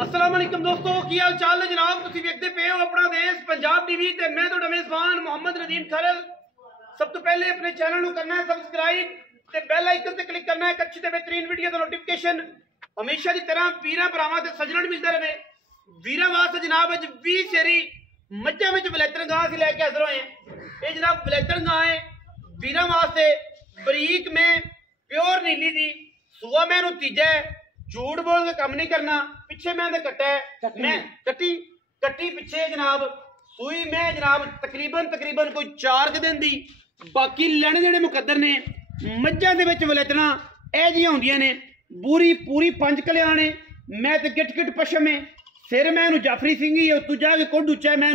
अस्सलाम वालेकुम दोस्तों, की हाल चाल है जनाब। तुसीं वेखदे पे हो अपना देश पंजाब टीवी ते मैं तुहाडा मेज़बान मोहम्मद नदीम खरल। सब तो पहले अपने चैनल को करना है सबसक्राइब ते बेल आइकन ते क्लिक करना है एक अच्छी ते बेहतरीन वीडियो दा नोटिफिकेशन हमेशा की तरह वीरां भरावां ते सज्जणां नूं मिलदा रहे। वीरां वास्ते जनाब अज 20 शेरी मज्जां विच वलैतन गां असीं लैके हाज़र होए हैं। ये जनाब वलैतन गां है वीरां वास्ते बरीक में प्योर नीली दी सूआ मैं नूं तीजा है। झूठ बोल के कम नहीं करना। पिछे मैं कट्टा है मैं कट्टी पिछे जनाब सुई मैं जनाब तकरीबन कोई 4 दिन दी। बाकी लैने देने मुकद्दर ने मज्जां दे विच वलैतना ए जी होंदियां ने पूरी 5 कलियां ने। मैं ते गिट पशम है सिर मैं जाफरी सिंह ही तू जाके कुड उच्चा मैं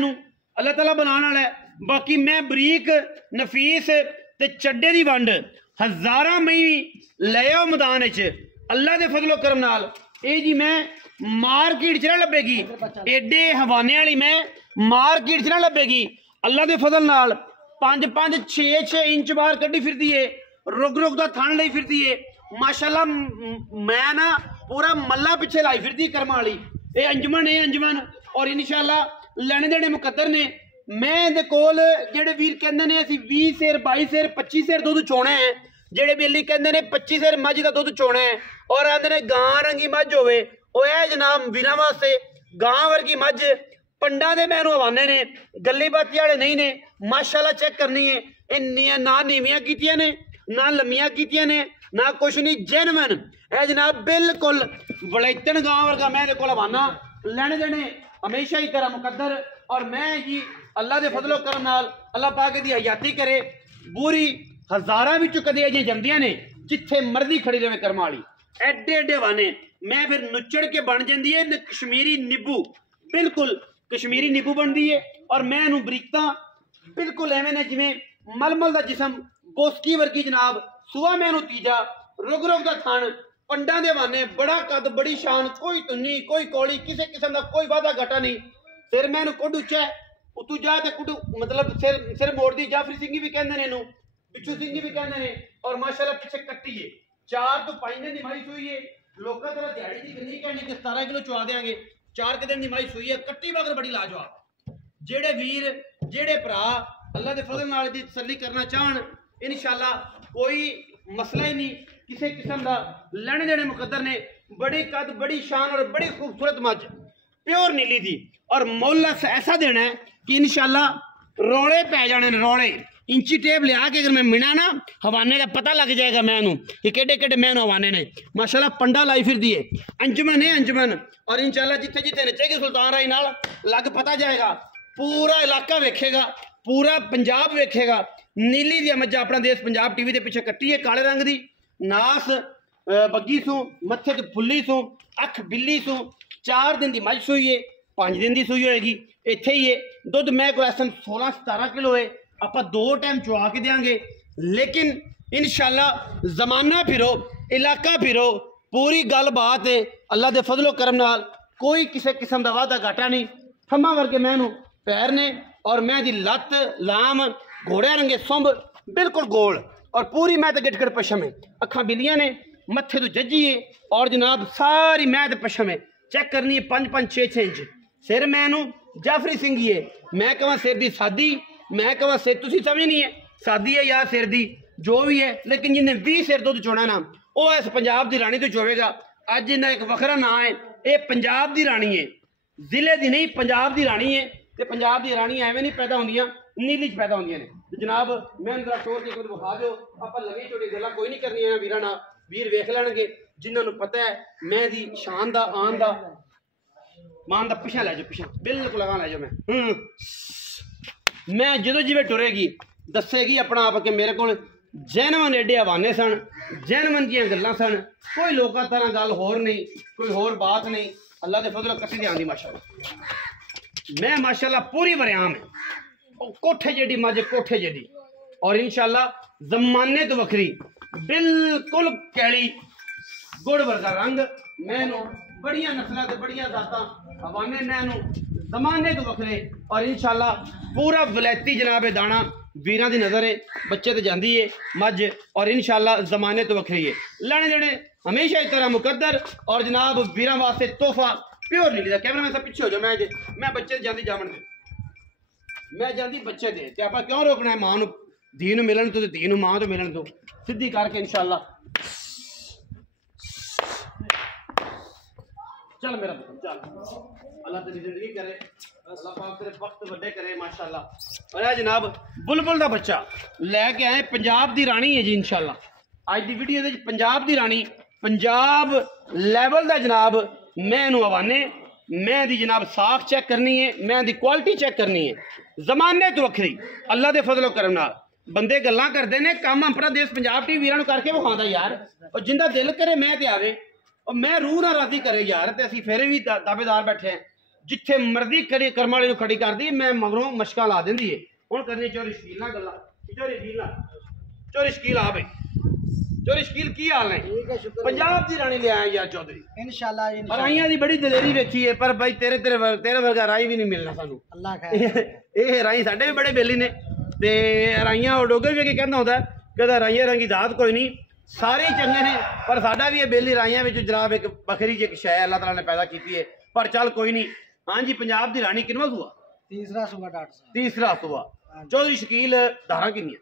अल्लाह ताला बनाने वाला है। बाकी मैं बरीक नफीस ते चड्डे दी वंड हज़ारां मई ले आओ मैदान च अल्लाह के फजलो करम नाल। ये जी मैं मार्केट च ना लभेगी एडे हवाने वाली मैं मार्केट च ना लभेगी अल्लाह के फजल नाल। 5 6 इंच बाहर कड्डी फिरदी है रुक दा थान लाई फिरदी है माशाल्लाह। मैं ना पूरा मल्ला पिछे लाई फिरदी कर्मा वाली ये अंजमन है अंजमन। और इंशाल्लाह लेने देने मुकद्दर ने। मैं दे कोल जेड़े वीर कहंदे ने असीं 20 सेर 22 सेर 25 सेर दुध चोना है। जेड़े बेली कहंदे ने 25 सेर मझ का दुध चोना है और आंदे ने गां रंगी मझ होवे ओ है जनाब वीरां वास्ते गां वर्गी मझ पंडा दे मैनू हवाने ने गली बाती वाले नहीं ने। माशाल्लाह चेक करनी है इन्नियां ना नीवियां कीतियां ने ना लम्मियां कीतियां ने ना कुछ नहीं जेनवन है जनाब बिल्कुल वलैतन गां वर्गा मैं दे कोल हवाना। लेने देने हमेशा ही तेरा मुकद्दर और मैं जी अल्लाह के फजलो करम नाल अल्लाह पाक दी हयाती करे। बुरी हज़ारां विचों कदे अजियां जंदियां ने जिथे मर्जी खड़ी रहे कर्मा वाली एडे एडे वाने। मैं फिर नुचड़ के बन जाती है कश्मीरी नींबू बिल्कुल कश्मीरी नींबू बनती है। और मैं बरीकता बिल्कुल एवें ने जिमें मलमल का जिसम बोस्की वर्गी जनाब सुआ मैं तीजा रुक दा थन पंडा दे वाने बड़ा कद बड़ी शान कोई तुन्नी कोई कौड़ी किसी किस्म का कोई वादा घाटा नहीं। सिर मैं कुड उच्चा है उतू जा कुड मतलब सिर मोड़ती जाफरी सिंह भी कहते हैं पिछू सिंह भी कहते हैं। और माशाल्लाह पिछे कट्टी है 4 तो 5 दिन की माई सुई है। लोगों तरह दिहाड़ी की नहीं कहनी कि 17 किलो चुआ देंगे 4 दिन की माई सुई है कट्टी मगर बड़ी लाजवाब। जेड़े वीर जेड़े भरा अल्लाह के फजल नाल दी तसल्ली करना चाहन इंशाल्लाह कोई मसला ही नहीं किसी किस्म का लेने देने मुकद्दर ने। बड़ी कद बड़ी शान और बड़ी खूबसूरत मझ प्योर नीली थी और मुल ऐसा देना है कि इंशाल्लाह रोले पै जाने रोले। इंची टेप लिया के अगर मैं मिना ना हवाने का पता लग जाएगा मैनू कि केडे केडे मैनू हवाने ने। माशाल्लाह पंडा लाई फिर दिए अंजमन है अंजमन। और इंशाल्लाह जिथे जिथे नचेगी सुल्तान राई नाल लग पता जाएगा पूरा इलाका वेखेगा पूरा पंजाब वेखेगा। नीली दी मज्जा अपना देश पंजाब टीवी के पिछे कट्टी है काले रंग की नास बग्गी सू मत्थे ते फुल्ली सू अख बिल्ली सू 4 दिन की मझ सुई है 5 दिन की सुई होएगी इत्थे ही है। दुध मैं को इस 16-17 किलो है आप 2 टाइम चुआ के देंगे। लेकिन इंशाल्लाह जमाना फिरो इलाका फिरो पूरी गल बात है अल्लाह के फजलो करम नाल कोई किसी किस्म का वादा घाटा नहीं। थम्मा वर्गे मैनू पैर ने और मैं दी लत्त लाम घोड़े रंगे सुंब बिल्कुल गोल और पूरी मैं तो गिट पशम है अखा बिलियां ने मत्थे तो जज्जी है और जनाब सारी मैं तो पशम है। चेक करनी है 5 6 इंच सिर मैनू जाफरी सिंह है। मैं कह सिर दी सादी मैं कह सिर तुम समझ नहीं है सादी है या सिर दी जो भी है। लेकिन जिन्हें 20 सिर दुध चोना ना वह इस पंजाब की रानी तो चोवेगा। अज इन्हें एक वखरा ना है ये पंजाब की रानी है जिले की नहीं पंजाब की रानी है। तो पंजाब की रानी एवं नहीं पैदा होंदियां नीली च पैदा होंदियां ने। जनाब मैं अंदर शोर के कुछ विखा दो आप लगी छोटी गल्लां कोई नहीं करनी है वीरां नाल वीर वेख लैणगे जिन्होंने पता है मैं दी शान दा आन दा मान दा पिछा लै जाओ पिछा बिल्कुल लगा लै जाओ। मैं जो जिवें टुरेगी दसेगी अपना आप कि मेरे को जैनवन एडे हवाने सन जैनवन दियां गल्लां सन कोई लोकां तरह गल होर नहीं कोई होर बात नहीं। अल्लाह के फजल कट्टी दी आंदी माशाल्लाह मैं माशाल्लाह पूरी वरियाम है कोठे जेडी मज कोठे जेडी। और इंशाल्लाह जमाने तो वखरी बिल्कुल कैली गुड़ वर्गा रंग मैनू बड़िया नस्लों से बड़िया जाता हवाने मैनू जमाने तो वखरे। और इंशाल्लाह पूरा वलैती जनाब दाना वीरां दी नज़र है बच्चे तो जाती है मझ और इंशाल्लाह जमाने तो वखरी है। लेने देने हमेशा इस तरह मुकद्दर और जनाब वीरां वास्ते तोहफा प्योर नीली का कैमरा मैं पिछे हो जाओ मैं बच्चे जाती जामन दे मैं जाती बच्चे दे ते आपां क्यों रोकना है मां नूं धी नूं मिलन तो धी नूं मां तो मिलन दो सीधी करके इंशाअल्लाह चल मेरा चल अल्लाह तेरी जिंदगी करे अल्लाह पाक तेरे वक्त वड्डे करे माशाअल्लाह और जनाब बुलबुल दा बच्चा लेके आए पंजाब दी रानी है जी इंशाअल्लाह आज दी वीडियो दे पंजाब दी रानी पंजाब लेवल दा जनाब मैं इहनूं हवाने मैं दी जनाब साख चेक करनी है मैं दी क्वालिटी चेक करनी है जमाने तो वखरी अल्लाह दे फजलो करम नाल बंदे गल्लां करदे ने काम अपना देश पंजाब टीवी वीरां नूं करके विखांदा यार और जिंदा दिल करे मैं ते आवे और मैं रूह ना राजी करे यार ते असीं फिर भी दावेदार बैठे हैं जिथे मर्जी करी कर्म वाले नूं खड़ी कर दी मैं मगरों मशकां ला दिंदी है हुण करनी चोरी शकील ना गल्लां चोरी शकील आ भाई चोरी शकील की हाल है पंजाब दी रानी ले आए यार चौधरी इंशाल्लाह राइयां दी बड़ी दलेरी वेखी है पर भाई तेरे वर्गा राई भी नहीं मिलना सानू अल्लाह खैर ये राई साडे भी बड़े बेली ने ते राइयां डोगर भी कहंदा हुंदा कहदा राइयां रंगी दात कोई नहीं सारे ही चंगे ने पर साडा भी ये बेली राइयां विच जनाब एक बखरी जी शै अल्लाह ताला ने पैदा की है पर चल कोई नहीं हाँ जी पंजाब दी रानी किनवा सूआ तीसरा सूआ चौधरी शकील धारा किन्नी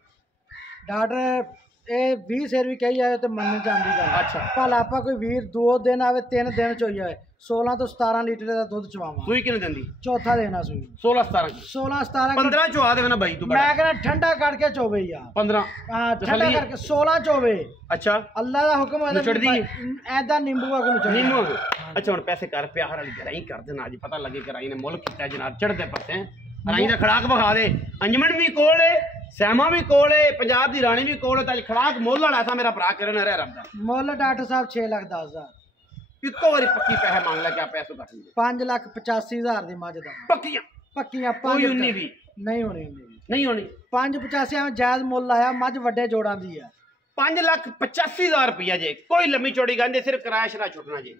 डॉक्टर ये 20 शेर भी कही आए तो मन चाहती गल अच्छा भल आप कोई वीर 2 दिन आवे 3 दिन च होई आए 16 तो 17 लीटर का दूध चवावा सूई किने देंदी चौथा देना सूई 16 17 15 चवा देना भाई तू मैं कहना ठंडा करके चोवे यार 15 हां ठंडा करके 16 चोवे अच्छा अल्लाह दा हुक्म है चढ़दी ऐदा नींबू वागू नींबू अच्छा हुन पैसे कर प्यार वाली गराई कर देना आज पता लगे गराई ने मुल्क किता जनाब चढ़दे पासे राई दा खड़ाक बखा दे अंजमन भी कोल है सैमा भी कोल है पंजाब दी रानी भी कोल है तां खड़ाक मोल वाला ऐसा मेरा भरा करन रह रब दा मोल डॉक्टर साहब 6 लाख 10 हजार इको बारी पक्की पैसे मांग ले क्या पैसे कट 5,85,000 दी मज दा पक्कियां 5 उन्नी भी नहीं होनी 5,85 में जायज मुल आया मज वड्डे जोड़ां दी है 5,85,000 रुपया जे कोई लम्मी चौड़ी गल सिर्फ किराया शरा छुटना जे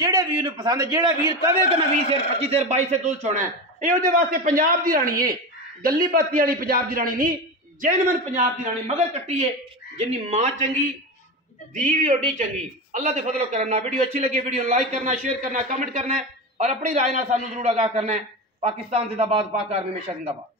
जेड़े वीर नूं पसंद जेड़ा वीर कहे कि मैं 20 शेर 25 शेर 22 शेर दूध छोड़ना है ये ਉਹਦੇ वास्ते पंजाब दी रानी है गली बाती वाली पंजाब दी रानी नहीं जेनवन पंजाब दी रानी मगर कट्टी है जिन्नी मां चंगी दी भी ओडी चंगी अल्लाह दे फजलो करम नाल वीडियो अच्छी लगी वीडियो लाइक करना शेयर करना कमेंट करना है और अपनी राय नाल सानू जरूर आगाह करना है पाकिस्तान जिंदाबाद पाक आर्मी हमेशा जिंदाबाद।